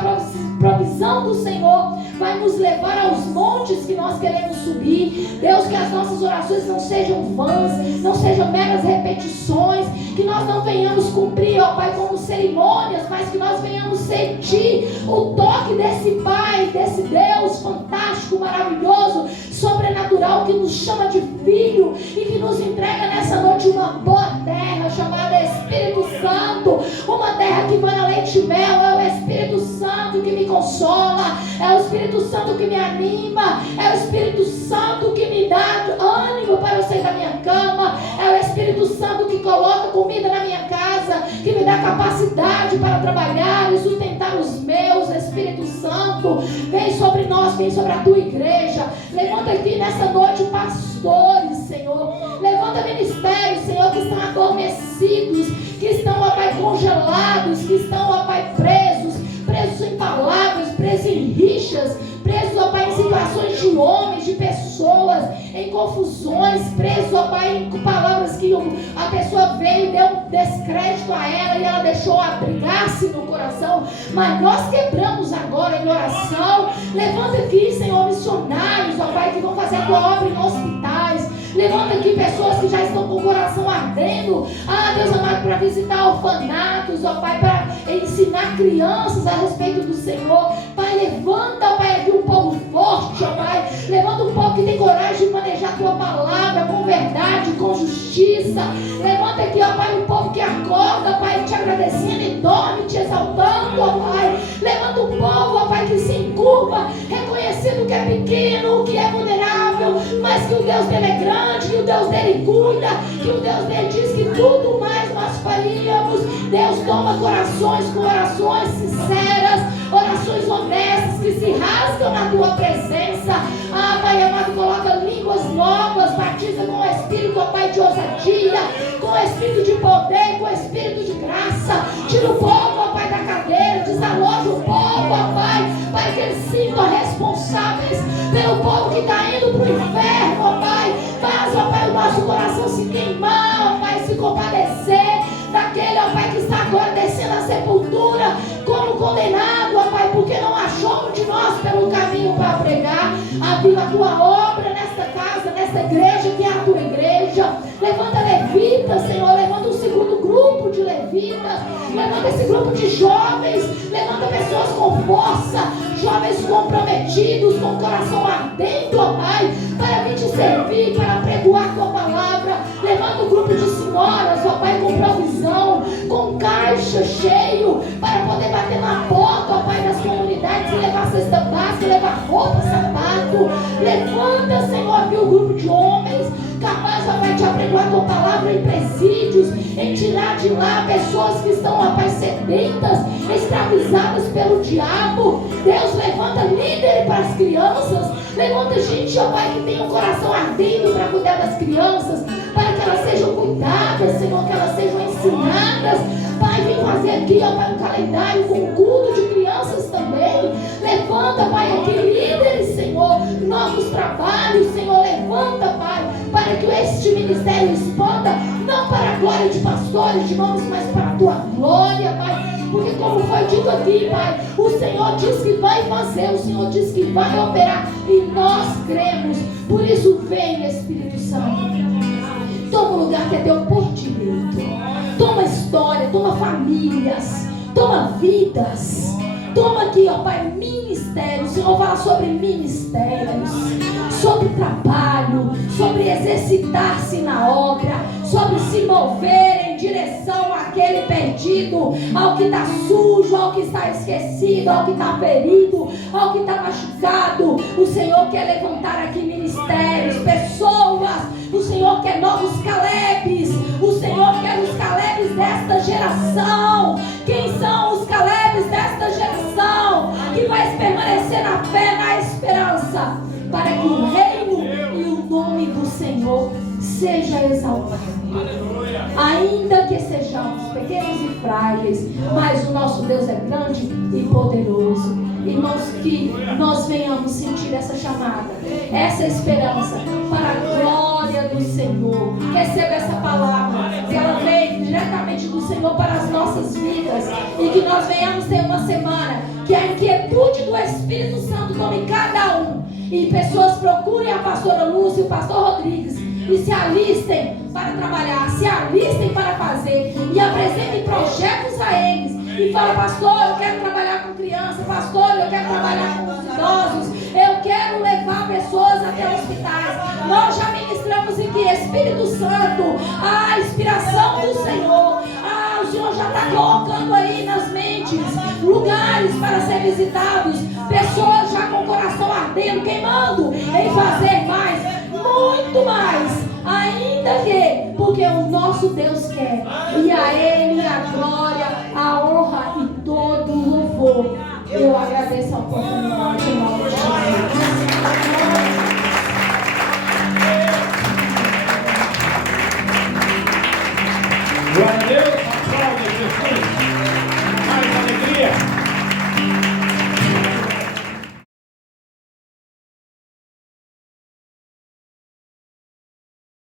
provisão do Senhor vai nos levar aos montes que nós queremos subir. Deus, que as nossas orações não sejam vãs, não sejam meras repetições, que nós não venhamos cumprir, ó Pai, como cerimônias, mas que nós venhamos sentir o toque desse Pai, desse Deus fantástico, maravilhoso, sobrenatural, que nos chama de filho e que nos entrega nessa noite uma boa terra chamada Espírito Santo, uma terra que mana leite e mel. É o Espírito Santo que me consola, é o Espírito Santo que me anima, é o Espírito Santo que me dá ânimo para eu sair da minha cama, é o Espírito Santo que coloca comida na minha casa, que me dá capacidade para trabalhar e sustentar os meus. Espírito Santo, vem sobre nós, vem sobre a tua igreja. Levanta aqui nessa noite pastores, Senhor. Levanta ministérios, Senhor, que estão adormecidos, que estão, ó Pai, congelados, que estão, ó Pai, presos em palavras, presos em rixas, presos, ó Pai, em situações de homens, de pessoas, em confusões, presos, ó Pai, em palavras que a pessoa veio e deu um descrédito a ela e ela deixou abrigar-se no coração. Mas nós quebramos agora em oração. Levanta aqui, Senhor, missionários, ó Pai, que vão fazer a tua obra em hospitais. Levanta aqui pessoas que já estão com o coração ardendo, Deus amado, para visitar orfanatos, ó Pai, para ensinar crianças a respeito do Senhor. Pai, levanta, ó Pai, aqui um povo forte, ó Pai. Levanta um povo que tem coragem de manejar a tua palavra com verdade, com justiça. Levanta aqui, ó Pai, um povo que acorda, ó Pai, te agradecendo e dorme, te exaltando, ó Pai. Levanta um povo, ó Pai, que se encurva, reconhecendo que é pequeno, que é vulnerável, mas que o Deus dele é grande, que o Deus dele cuida, que o Deus dele diz que tudo mais nós faríamos. Deus, toma corações com orações sinceras, orações honestas, que se rasgam na tua presença. Pai amado, coloca línguas novas, batiza com o Espírito, ó Pai, de ousadia, com o Espírito de poder, com o Espírito de graça. Tira o povo, ó Pai, da cadeira, desaloja o povo, ó Pai, para que eles sintam responsáveis pelo povo que está indo para o inferno, ó Pai. Faz, ó Pai, o nosso coração se queimar, ó Pai, se compadecer daquele, ó Pai, que está agora descendo a sepultura como condenado, ó Pai, porque não achou um de nós pelo caminho para pregar. Aviva a tua obra nesta casa, nesta igreja que é a tua igreja. Levanta levitas, Senhor, levanta um segundo grupo de levitas, levanta esse grupo de jovens, levanta pessoas com força, jovens comprometidos, com o coração ardendo, ó Pai, para vir te servir, para pregoar a tua palavra. Levanta um grupo de senhoras, ó Pai, com provisão, com caixa cheio, para poder bater na porta, ó Pai, das comunidades e levar cesta básica, levar roupa, sapato. Levanta, Senhor, aqui um grupo de homens capazes, ó Pai, de apregoar a tua palavra em presídios, em tirar de lá pessoas que estão, ó Pai, sedentas, escravizadas pelo diabo. Deus, levanta líder para as crianças. Levanta gente, ó Pai, que tem um coração ardendo para cuidar das crianças, para que elas sejam cuidadas, Senhor, que elas sejam ensinadas. Pai, vem fazer aqui, ó Pai, um calendário com culto de crianças também. Levanta, Pai, aqui líderes, Senhor, novos trabalhos, Senhor. Levanta, Pai, para que este ministério expanda, não para a glória de pastores, de nomes, mas para a tua glória, Pai. Porque como foi dito aqui, Pai, o Senhor diz que vai fazer, o Senhor diz que vai operar, e nós cremos. Por isso, vem, Espírito Santo. Toma o lugar que é teu por direito. Toma história, toma famílias, toma vidas. Toma aqui, ó Pai, ministérios. O Senhor fala sobre ministérios, sobre trabalho, sobre exercitar-se na obra, sobre se mover em direção àquele perdido, ao que está sujo, ao que está esquecido, ao que está ferido, ao que está machucado. O Senhor quer levantar aqui ministérios, pessoas. O Senhor quer novos Calebes. O Senhor quer os Calebes desta geração. Quem são os Calebes desta geração? Que vai permanecer na fé, na esperança, para que o reino e o nome do Senhor seja exaltado. Ainda que sejamos pequenos e frágeis, mas o nosso Deus é grande e poderoso. Irmãos, que nós venhamos sentir essa chamada, essa esperança para a glória do Senhor. Receba essa palavra, que ela vem diretamente do Senhor para as nossas vidas, e que nós venhamos ter uma semana que a inquietude do Espírito Santo tome cada E pessoas procurem a pastora Lúcia e o pastor Rodrigues e se alistem para trabalhar, se alistem para fazer e apresentem projetos a eles. E fala: pastor, eu quero trabalhar com criança, pastor, eu quero trabalhar com os idosos, eu quero levar pessoas até hospitais. Nós já ministramos aqui, Espírito Santo, a inspiração do Senhor. O Senhor já está colocando aí nas mentes lugares para ser visitados, pessoas já com o coração ardendo, queimando em fazer mais, muito mais, ainda que, porque o nosso Deus quer, e a Ele a glória, a honra e todo o louvor. Eu agradeço a oportunidade em nome de Jesus. Glória a Deus.